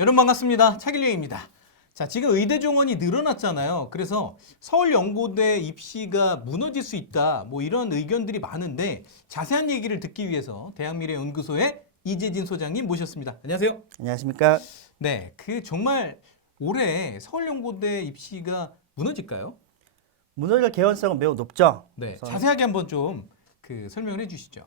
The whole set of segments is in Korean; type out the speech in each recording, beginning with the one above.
여러분 반갑습니다. 차길령입니다. 자, 지금 의대 정원이 늘어났잖아요. 그래서 서울연고대 입시가 무너질 수 있다. 뭐 이런 의견들이 많은데 자세한 얘기를 듣기 위해서 대학미래연구소의 이재진 소장님 모셨습니다. 안녕하세요. 안녕하십니까? 네, 정말 올해 서울연고대 입시가 무너질까요? 무너질 개연성은 매우 높죠. 네, 우선 자세하게 한번 좀 설명을 해주시죠.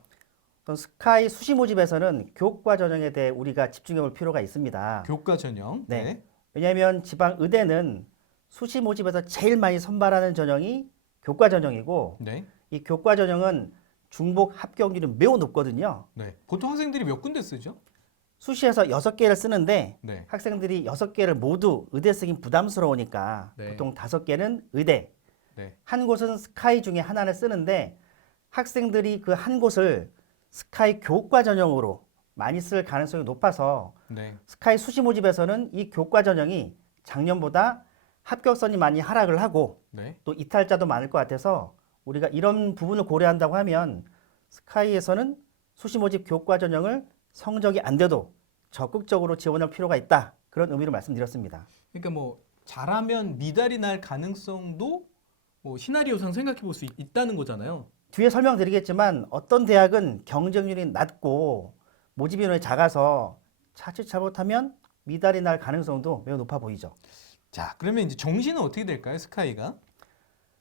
스카이 수시 모집에서는 교과 전형에 대해 우리가 집중해 볼 필요가 있습니다. 교과 전형. 네. 왜냐하면 지방 의대는 수시 모집에서 제일 많이 선발하는 전형이 교과 전형이고 네. 이 교과 전형은 중복 합격률이 매우 높거든요. 네. 보통 학생들이 몇 군데 쓰죠? 수시에서 6개를 쓰는데 네. 학생들이 6개를 모두 의대 쓰긴 부담스러우니까 네. 보통 5개는 의대, 네. 한 곳은 스카이 중에 하나를 쓰는데 학생들이 그 한 곳을 스카이 교과 전형으로 많이 쓸 가능성이 높아서 네. 스카이 수시 모집에서는 이 교과 전형이 작년보다 합격선이 많이 하락을 하고 네. 또 이탈자도 많을 것 같아서 우리가 이런 부분을 고려한다고 하면 스카이에서는 수시 모집 교과 전형을 성적이 안 돼도 적극적으로 지원할 필요가 있다. 그런 의미로 말씀드렸습니다. 그러니까 뭐 잘하면 미달이 날 가능성도 뭐 시나리오상 생각해 볼 수 있다는 거잖아요. 뒤에 설명드리겠지만 어떤 대학은 경쟁률이 낮고 모집 인원이 작아서 자칫 잘못하면 미달이 날 가능성도 매우 높아 보이죠. 자, 그러면 이제 정시는 어떻게 될까요? 스카이가?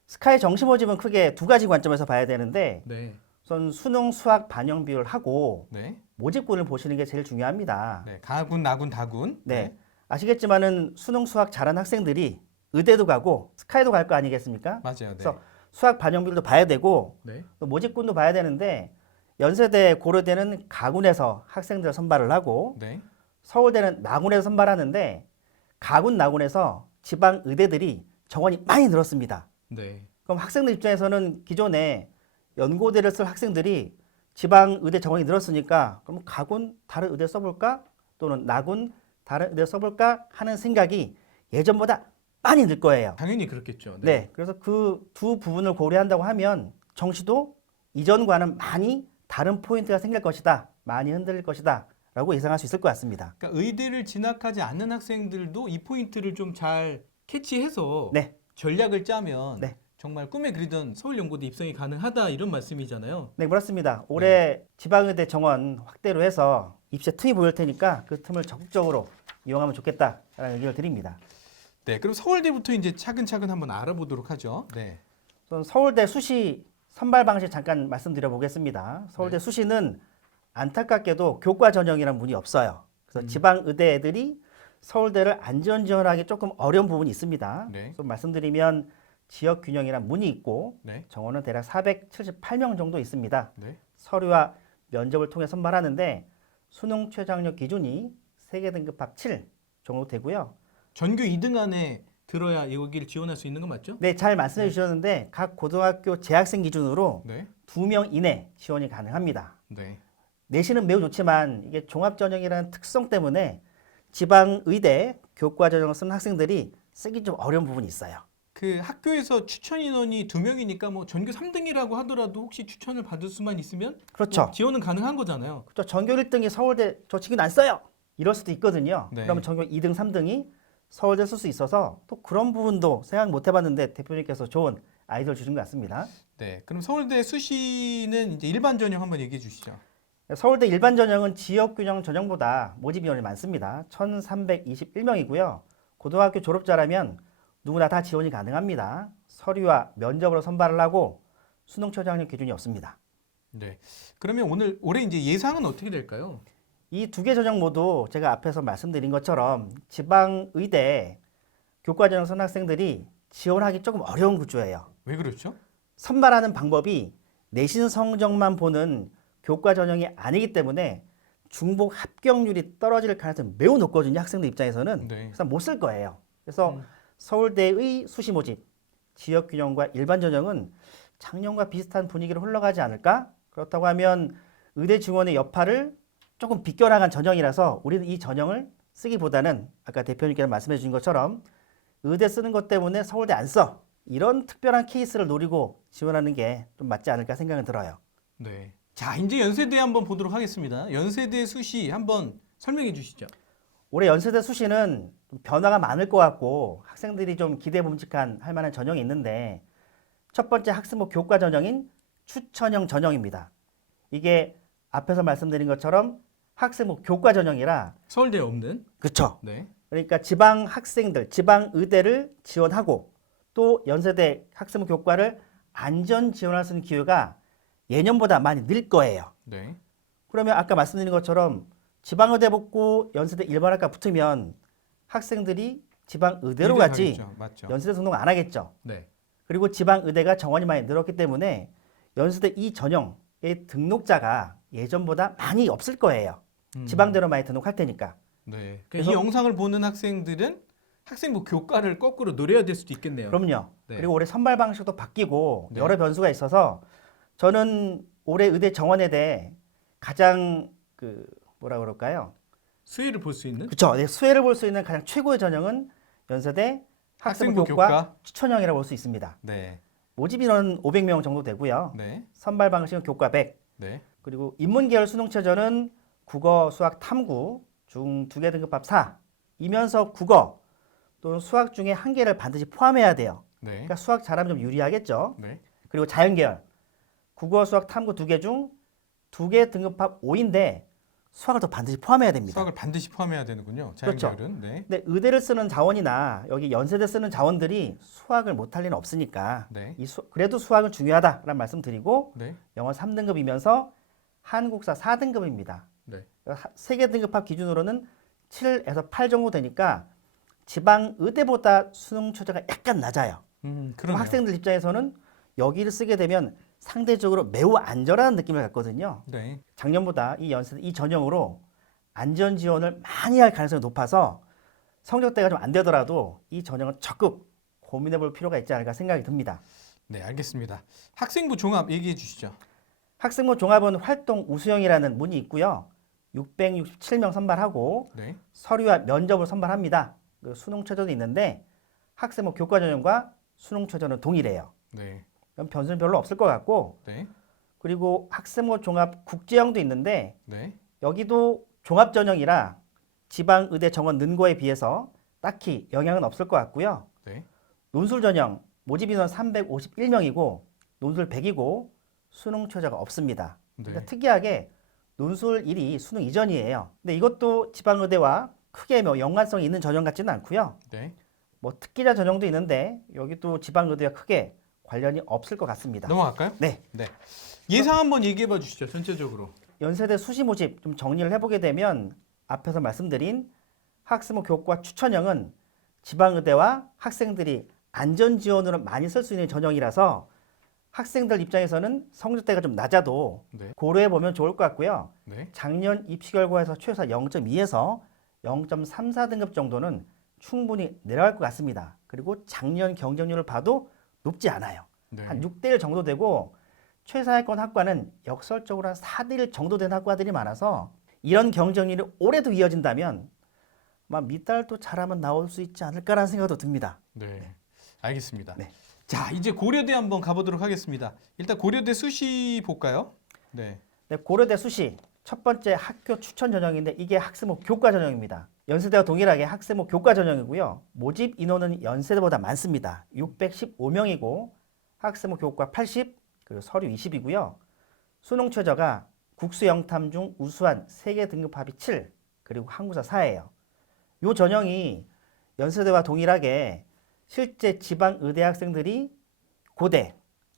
스카이 정시 모집은 크게 두 가지 관점에서 봐야 되는데 네. 우선 수능 수학 반영 비율 하고 네. 모집군을 보시는 게 제일 중요합니다. 네. 가군, 나군, 다군. 네. 아시겠지만은 수능 수학 잘하는 학생들이 의대도 가고 스카이도 갈 거 아니겠습니까? 맞아요. 네. 그래서 수학 반영 비율도 봐야 되고 네. 또 모집군도 봐야 되는데 연세대, 고려대는 가군에서 학생들을 선발을 하고 네. 서울대는 나군에서 선발하는데 가군, 나군에서 지방 의대들이 정원이 많이 늘었습니다. 네. 그럼 학생들 입장에서는 기존에 연고대를 쓸 학생들이 지방 의대 정원이 늘었으니까 그럼 가군 다른 의대 써볼까? 또는 나군 다른 의대 써볼까? 하는 생각이 예전보다 많이 늘 거예요. 당연히 그렇겠죠. 네. 그래서 그 두 부분을 고려한다고 하면 정시도 이전과는 많이 다른 포인트가 생길 것이다. 많이 흔들릴 것이다. 라고 예상할 수 있을 것 같습니다. 그러니까 의대를 진학하지 않는 학생들도 이 포인트를 좀 잘 캐치해서 네. 전략을 짜면 네. 정말 꿈에 그리던 서울연고대 입성이 가능하다 이런 말씀이잖아요. 네, 그렇습니다. 올해 지방의대 정원 확대로 해서 입시에 틈이 보일 테니까 그 틈을 적극적으로 이용하면 좋겠다라는 의견을 드립니다. 네. 그럼 서울대부터 이제 차근차근 한번 알아보도록 하죠. 네. 우선 서울대 수시 선발 방식 잠깐 말씀드려 보겠습니다. 서울대 네. 수시는 안타깝게도 교과 전형이란 문이 없어요. 그래서 지방 의대 애들이 서울대를 안전 지원하기 조금 어려운 부분이 있습니다. 네. 그래서 말씀드리면 지역 균형이란 문이 있고 네. 정원은 대략 478명 정도 있습니다. 네. 서류와 면접을 통해 선발하는데 수능 최저학력 기준이 세계 등급 합 7 정도 되고요. 전교 2등 안에 들어야 여기를 지원할 수 있는 거 맞죠? 네, 잘 말씀해 주셨는데 각 고등학교 재학생 기준으로 네. 2명 이내 지원이 가능합니다. 네. 내신은 매우 좋지만 이게 종합전형이라는 특성 때문에 지방 의대 교과 전형을 쓰는 학생들이 쓰기 좀 어려운 부분이 있어요. 그 학교에서 추천 인원이 2명이니까 뭐 전교 3등이라고 하더라도 혹시 추천을 받을 수만 있으면 그렇죠. 뭐 지원은 가능한 거잖아요. 그렇죠. 전교 1등이 서울대 저 친구는 안 써요. 이럴 수도 있거든요. 네. 그러면 전교 2등, 3등이 서울대 쓸 수 있어서 또 그런 부분도 생각 못 해봤는데 대표님께서 좋은 아이디어를 주신 것 같습니다. 네. 그럼 서울대 수시는 이제 일반 전형 한번 얘기해 주시죠. 서울대 일반 전형은 지역균형 전형보다 모집 인원이 많습니다. 1,321명이고요. 고등학교 졸업자라면 누구나 다 지원이 가능합니다. 서류와 면접으로 선발을 하고 수능 최저학력 기준이 없습니다. 네. 그러면 올해 이제 예상은 어떻게 될까요? 이 두 개 전형 모두 제가 앞에서 말씀드린 것처럼 지방 의대 교과 전형 선 학생들이 지원하기 조금 어려운 구조예요. 왜 그렇죠? 선발하는 방법이 내신 성적만 보는 교과 전형이 아니기 때문에 중복 합격률이 떨어질 가능성이 매우 높거든요. 학생들 입장에서는. 네. 그래서 못 쓸 거예요. 그래서 서울대의 수시 모집, 지역 균형과 일반 전형은 작년과 비슷한 분위기로 흘러가지 않을까? 그렇다고 하면 의대 증원의 여파를 조금 비껴나간 전형이라서 우리는 이 전형을 쓰기보다는 아까 대표님께서 말씀해 주신 것처럼 의대 쓰는 것 때문에 서울대 안 써. 이런 특별한 케이스를 노리고 지원하는 게 좀 맞지 않을까 생각은 들어요. 네. 자, 이제 연세대 한번 보도록 하겠습니다. 연세대 수시 한번 설명해 주시죠. 올해 연세대 수시는 좀 변화가 많을 것 같고 학생들이 좀 기대 봄직한 할 만한 전형이 있는데 첫 번째 학습목 교과 전형인 추천형 전형입니다. 이게 앞에서 말씀드린 것처럼 학습목 교과 전형이라 서울대에 없는. 그쵸. 네. 그러니까 지방 학생들, 지방 의대를 지원하고 또 연세대 학습목 교과를 안전 지원할 수 있는 기회가 예년보다 많이 늘 거예요. 네. 그러면 아까 말씀드린 것처럼 지방의대 붙고 연세대 일반학과 붙으면 학생들이 지방의대로 의대 가지 가겠죠. 맞죠. 연세대 등록 안 하겠죠. 네. 그리고 지방의대가 정원이 많이 늘었기 때문에 연세대 이 전형의 등록자가 예전보다 많이 없을 거예요. 지방대로 많이 등록할 테니까. 네. 그러니까 그래서- 이 영상을 보는 학생들은 학생부 교과를 거꾸로 노려야 될 수도 있겠네요. 그럼요. 네. 그리고 올해 선발 방식도 바뀌고 네. 여러 변수가 있어서 저는 올해 의대 정원에 대해 가장 뭐라 그럴까요? 수혜를 볼 수 있는 그렇죠. 네, 수혜를 볼 수 있는 가장 최고의 전형은 연세대 학생부 학생부 교과 교과. 추천형이라고 볼 수 있습니다. 네. 모집 인원은 500명 정도 되고요. 네. 선발 방식은 교과 100. 네. 그리고 인문계열 수능 최저는 국어, 수학, 탐구 중 2개 등급합 4. 이면서 국어 또는 수학 중에 한 개를 반드시 포함해야 돼요. 네. 그러니까 수학 잘하면 좀 유리하겠죠. 네. 그리고 자연계열 국어, 수학, 탐구 2개 중 2개 등급합 5인데 수학을 또 반드시 포함해야 됩니다. 수학을 반드시 포함해야 되는군요. 그렇죠. 자연계열은. 네. 근데 의대를 쓰는 자원이나 여기 연세대 쓰는 자원들이 수학을 못할 리는 없으니까 네. 그래도 수학은 중요하다라는 말씀 드리고 네. 영어 3등급이면서 한국사 4등급입니다. 네. 세계 등급합 기준으로는 7에서 8 정도 되니까 지방 의대보다 수능 최저가 약간 낮아요. 그럼 그러네요. 학생들 입장에서는 여기를 쓰게 되면 상대적으로 매우 안전한 느낌을 갖거든요. 네. 작년보다 이 연세대 이 전형으로 안전 지원을 많이 할 가능성이 높아서 성적대가 좀 안 되더라도 이 전형은 적극 고민해 볼 필요가 있지 않을까 생각이 듭니다. 네, 알겠습니다. 학생부 종합 얘기해 주시죠. 학생부 종합은 활동 우수형이라는 문이 있고요. 667명 선발하고 네. 서류와 면접을 선발합니다. 그 수능 최저도 있는데 학생부 교과 전형과 수능 최저는 동일해요. 네. 그럼 변수는 별로 없을 것 같고 네. 그리고 학생부 종합 국제형도 있는데 네. 여기도 종합 전형이라 지방 의대 정원 는 거에 비해서 딱히 영향은 없을 것 같고요. 네. 논술 전형 모집 인원 351명이고 논술 100이고 수능 최저가 없습니다. 그러니까 네. 특이하게 논술 1이 수능 이전이에요. 근데 이것도 지방 의대와 크게 뭐 연관성이 있는 전형 같지는 않고요. 네. 뭐 특기자 전형도 있는데 여기도 지방 의대와 크게 관련이 없을 것 같습니다. 넘어갈까요? 네. 네. 예상 한번 얘기해 봐 주시죠. 전체적으로. 연세대 수시 모집 좀 정리를 해보게 되면 앞에서 말씀드린 학습목 교과 추천형은 지방의대와 학생들이 안전 지원으로 많이 쓸 수 있는 전형이라서 학생들 입장에서는 성적대가 좀 낮아도 네. 고려해 보면 좋을 것 같고요. 네. 작년 입시 결과에서 최소 0.2에서 0.34 등급 정도는 충분히 내려갈 것 같습니다. 그리고 작년 경쟁률을 봐도 높지 않아요. 네. 한 6대1 정도 되고 최상위권 학과는 역설적으로 한 4대1 정도 된 학과들이 많아서 이런 경쟁률이 올해도 이어진다면 아마 밑달도 잘하면 나올 수 있지 않을까라는 생각도 듭니다. 네. 알겠습니다. 네. 자, 이제 고려대 한번 가보도록 하겠습니다. 일단 고려대 수시 볼까요? 네. 네, 고려대 수시 첫 번째 학교 추천 전형인데 이게 학생부 교과 전형입니다. 연세대와 동일하게 학생부 교과 전형이고요. 모집 인원은 연세대보다 많습니다. 615명이고 학생부 교과 80, 그리고 서류 20이고요. 수능 최저가 국수 영탐 중 우수한 3개 등급합이 7, 그리고 한국사 4예요. 이 전형이 연세대와 동일하게 실제 지방 의대 학생들이 고대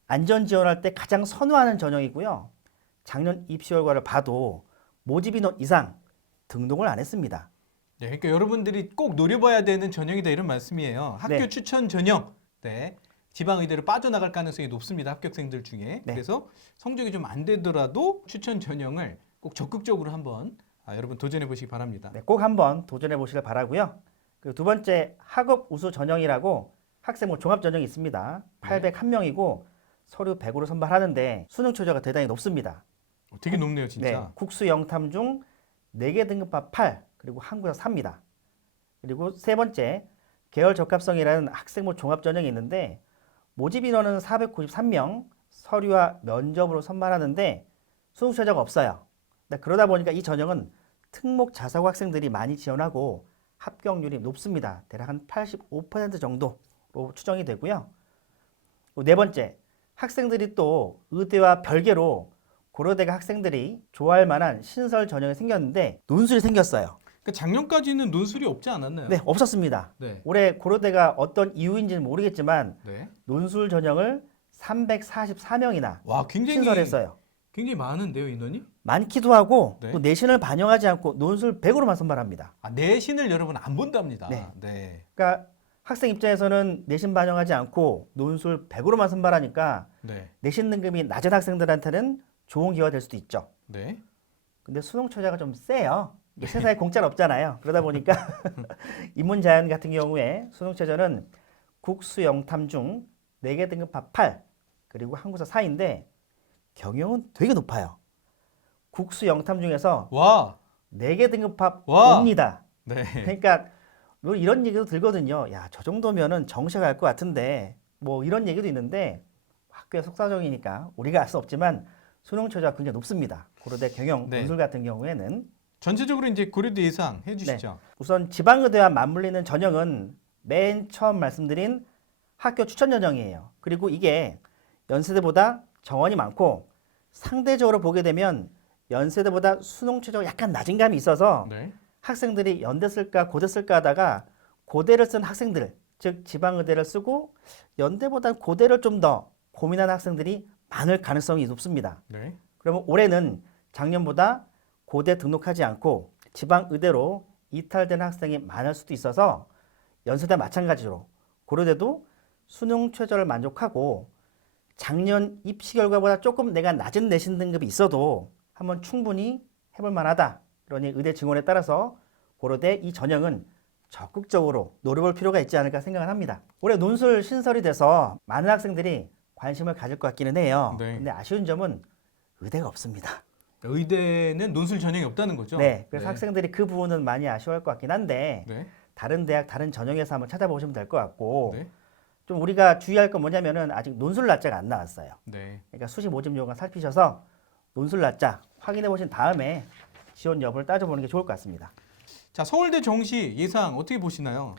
안전 지원할 때 가장 선호하는 전형이고요. 작년 입시 결과를 봐도 모집 인원 이상 등록을 안 했습니다. 네, 그러니까 여러분들이 꼭 노려봐야 되는 전형이다 이런 말씀이에요. 학교 네. 추천 전형. 네. 지방 의대로 빠져나갈 가능성이 높습니다. 합격생들 중에. 네. 그래서 성적이 좀 안 되더라도 추천 전형을 꼭 적극적으로 한번 여러분 도전해 보시기 바랍니다. 네, 꼭 한번 도전해 보시길 바라고요. 그리고 두 번째 학업 우수 전형이라고 학생부 종합 전형이 있습니다. 801명이고 서류 100으로 선발하는데 수능 최저가 대단히 높습니다. 되게 높네요, 진짜. 네, 국수 영탐 중 4개 등급합 8, 그리고 한국사 3입니다. 그리고 세 번째 계열 적합성이라는 학생부 종합 전형이 있는데 모집 인원은 493명, 서류와 면접으로 선발하는데 수능 최저가 없어요. 그러다 보니까 이 전형은 특목 자사고 학생들이 많이 지원하고 합격률이 높습니다. 대략 한 85% 정도로 추정이 되고요. 네 번째, 학생들이 또 의대와 별개로 고려대가 학생들이 좋아할 만한 신설 전형이 생겼는데 논술이 생겼어요. 그러니까 작년까지는 논술이 없지 않았나요? 네, 없었습니다. 네. 올해 고려대가 어떤 이유인지는 모르겠지만 네. 논술 전형을 344명이나 와, 굉장히 신설했어요. 굉장히 많은데요, 인원이? 많기도 하고 네. 또 내신을 반영하지 않고 논술 100으로만 선발합니다. 아, 내신을 여러분 안 본답니다. 네. 네. 그러니까 학생 입장에서는 내신 반영하지 않고 논술 100으로만 선발하니까 네. 내신 등급이 낮은 학생들한테는 좋은 기회가 될 수도 있죠. 네. 근데 수능 초자가 좀 세요. 세상에 공짜는 없잖아요. 그러다 보니까 인문자연 같은 경우에 수능 최저는 국수 영탐 중 4개 등급 합 8, 그리고 한국사 4인데 경영은 되게 높아요. 국수 영탐 중에서 와. 4개 등급 합 와. 5입니다. 네. 그러니까 뭐 이런 얘기도 들거든요. 야, 저 정도면은 정시가 갈 것 같은데 뭐 이런 얘기도 있는데 학교의 속사정이니까 우리가 알 수 없지만 수능 최저가 굉장히 높습니다. 고려대 경영 네. 논술 같은 경우에는 전체적으로 이제 고려대 예상 해주시죠. 우선 지방의대와 맞물리는 전형은 맨 처음 말씀드린 학교 추천 전형이에요. 그리고 이게 연세대보다 정원이 많고 상대적으로 보게 되면 연세대보다 수능 최저가 약간 낮은 감이 있어서 네. 학생들이 연대 쓸까 고대 쓸까 하다가 고대를 쓴 학생들, 즉 지방의대를 쓰고 연대보다 고대를 좀 더 고민하는 학생들이 많을 가능성이 높습니다. 네. 그러면 올해는 작년보다 고대 등록하지 않고 지방의대로 이탈된 학생이 많을 수도 있어서 연세대 마찬가지로 고려대도 수능 최저를 만족하고 작년 입시 결과보다 조금 내가 낮은 내신 등급이 있어도 한번 충분히 해볼 만하다. 그러니 의대 증원에 따라서 고려대 이 전형은 적극적으로 노려볼 필요가 있지 않을까 생각을 합니다. 올해 논술 신설이 돼서 많은 학생들이 관심을 가질 것 같기는 해요. 네. 근데 아쉬운 점은 의대가 없습니다. 의대는 논술 전형이 없다는 거죠? 네, 그래서 네. 학생들이 그 부분은 많이 아쉬워할 것 같긴 한데 네. 다른 대학, 다른 전형에서 한번 찾아보시면 될 것 같고 네. 좀 우리가 주의할 건 뭐냐면은 아직 논술 날짜가 안 나왔어요. 네. 그러니까 수시 모집 요건 살피셔서 논술 날짜 확인해 보신 다음에 지원 여부를 따져보는 게 좋을 것 같습니다. 자, 서울대 정시 예상 어떻게 보시나요?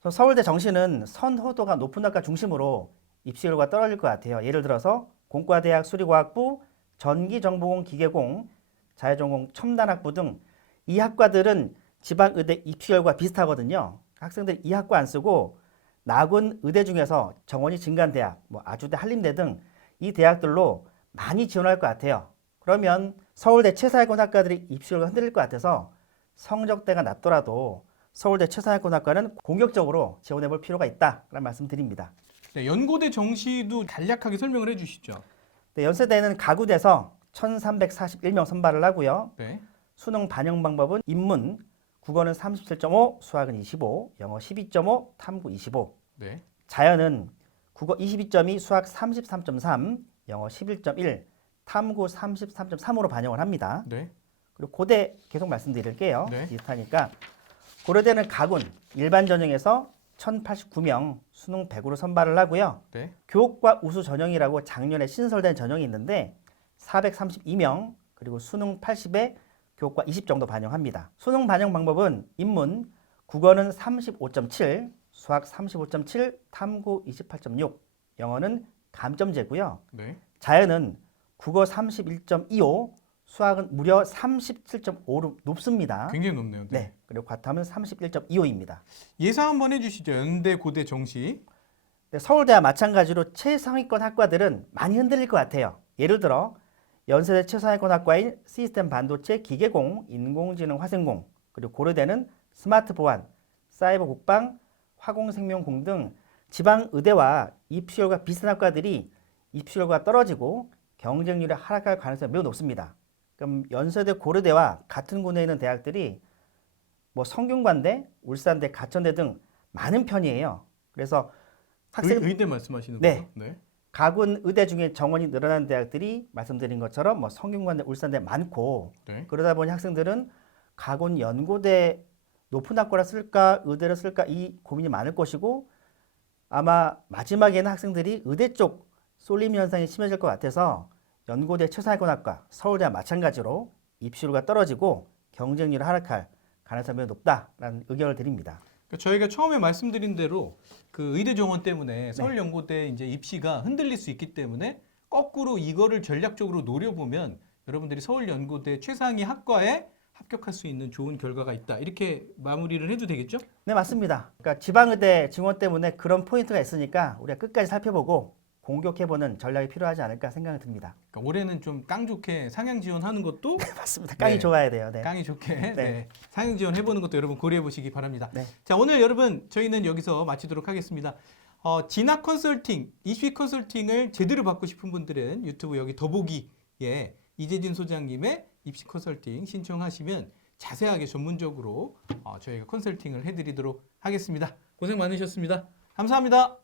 그래서 서울대 정시는 선호도가 높은 학과 중심으로 입시 결과 떨어질 것 같아요. 예를 들어서 공과대학 수리과학부, 전기정보공 기계공, 자율전공 첨단학부 등 이 학과들은 지방의대 입시 결과 비슷하거든요. 학생들이 이 학과 안 쓰고 나군 의대 중에서 정원이 증가한 대학, 뭐 아주대, 한림대 등 이 대학들로 많이 지원할 것 같아요. 그러면 서울대 최상위권 학과들이 입시 결과 흔들릴 것 같아서 성적대가 낮더라도 서울대 최상위권 학과는 공격적으로 지원해 볼 필요가 있다라는 말씀 드립니다. 네, 연고대 정시도 간략하게 설명을 해주시죠. 네, 연세대는 가구대에서 1,341명 선발을 하고요. 네. 수능 반영 방법은 인문, 국어는 37.5, 수학은 25, 영어 12.5, 탐구 25. 네. 자연은 국어 22.2, 수학 33.3, 영어 11.1, 탐구 33.3으로 반영을 합니다. 네. 그리고 고대 계속 말씀드릴게요. 네. 비슷하니까 고려대는 가군 일반 전형에서 1,089명 수능 100으로 선발을 하고요. 네. 교육과 우수 전형이라고 작년에 신설된 전형이 있는데 432명 그리고 수능 80에 교과 20 정도 반영합니다. 수능 반영 방법은 인문, 국어는 35.7, 수학 35.7, 탐구 28.6, 영어는 감점제고요. 네. 자연은 국어 31.25, 수학은 무려 37.5로 높습니다. 굉장히 높네요. 네. 그리고 과탐은 31.25입니다. 예상 한번 해주시죠. 연대 고대 정시. 네, 서울대와 마찬가지로 최상위권 학과들은 많이 흔들릴 것 같아요. 예를 들어 연세대 최상위권 학과인 시스템 반도체, 기계공, 인공지능, 화생공, 그리고 고려대는 스마트 보안, 사이버 국방, 화공생명공 등 지방 의대와 입시율과 비슷한 학과들이 입시율과 떨어지고 경쟁률이 하락할 가능성이 매우 높습니다. 그럼 연세대, 고려대와 같은 군에 있는 대학들이 뭐 성균관대, 울산대, 가천대 등 많은 편이에요. 그래서 학생 의대 말씀하시는 네. 거죠? 네. 가군 의대 중에 정원이 늘어난 대학들이 말씀드린 것처럼 뭐 성균관대, 울산대 많고 네. 그러다 보니 학생들은 가군 연고대 높은 학과를 쓸까 의대를 쓸까 이 고민이 많을 것이고 아마 마지막에는 학생들이 의대 쪽 쏠림 현상이 심해질 것 같아서 연고대 최상위권 학과 서울대와 마찬가지로 입시율가 떨어지고 경쟁률이 하락할 가능성이 매우 높다라는 의견을 드립니다. 그러니까 저희가 처음에 말씀드린 대로 그 의대 정원 때문에 서울연고대 이제 입시가 흔들릴 수 있기 때문에 거꾸로 이거를 전략적으로 노려보면 여러분들이 서울연고대 최상위 학과에 합격할 수 있는 좋은 결과가 있다. 이렇게 마무리를 해도 되겠죠? 네, 맞습니다. 그러니까 지방의대 증원 때문에 그런 포인트가 있으니까 우리가 끝까지 살펴보고 공격해보는 전략이 필요하지 않을까 생각이 듭니다. 그러니까 올해는 좀 깡 좋게 상향 지원하는 것도 맞습니다. 깡이 네. 좋아야 돼요. 네. 깡이 좋게 네. 네. 상향 지원 해보는 것도 여러분 고려해 보시기 바랍니다. 네. 자, 오늘 여러분 저희는 여기서 마치도록 하겠습니다. 진학 컨설팅, 입시 컨설팅을 제대로 받고 싶은 분들은 유튜브 여기 더보기에 이재진 소장님의 입시 컨설팅 신청하시면 자세하게 전문적으로 저희가 컨설팅을 해드리도록 하겠습니다. 고생 많으셨습니다. 감사합니다.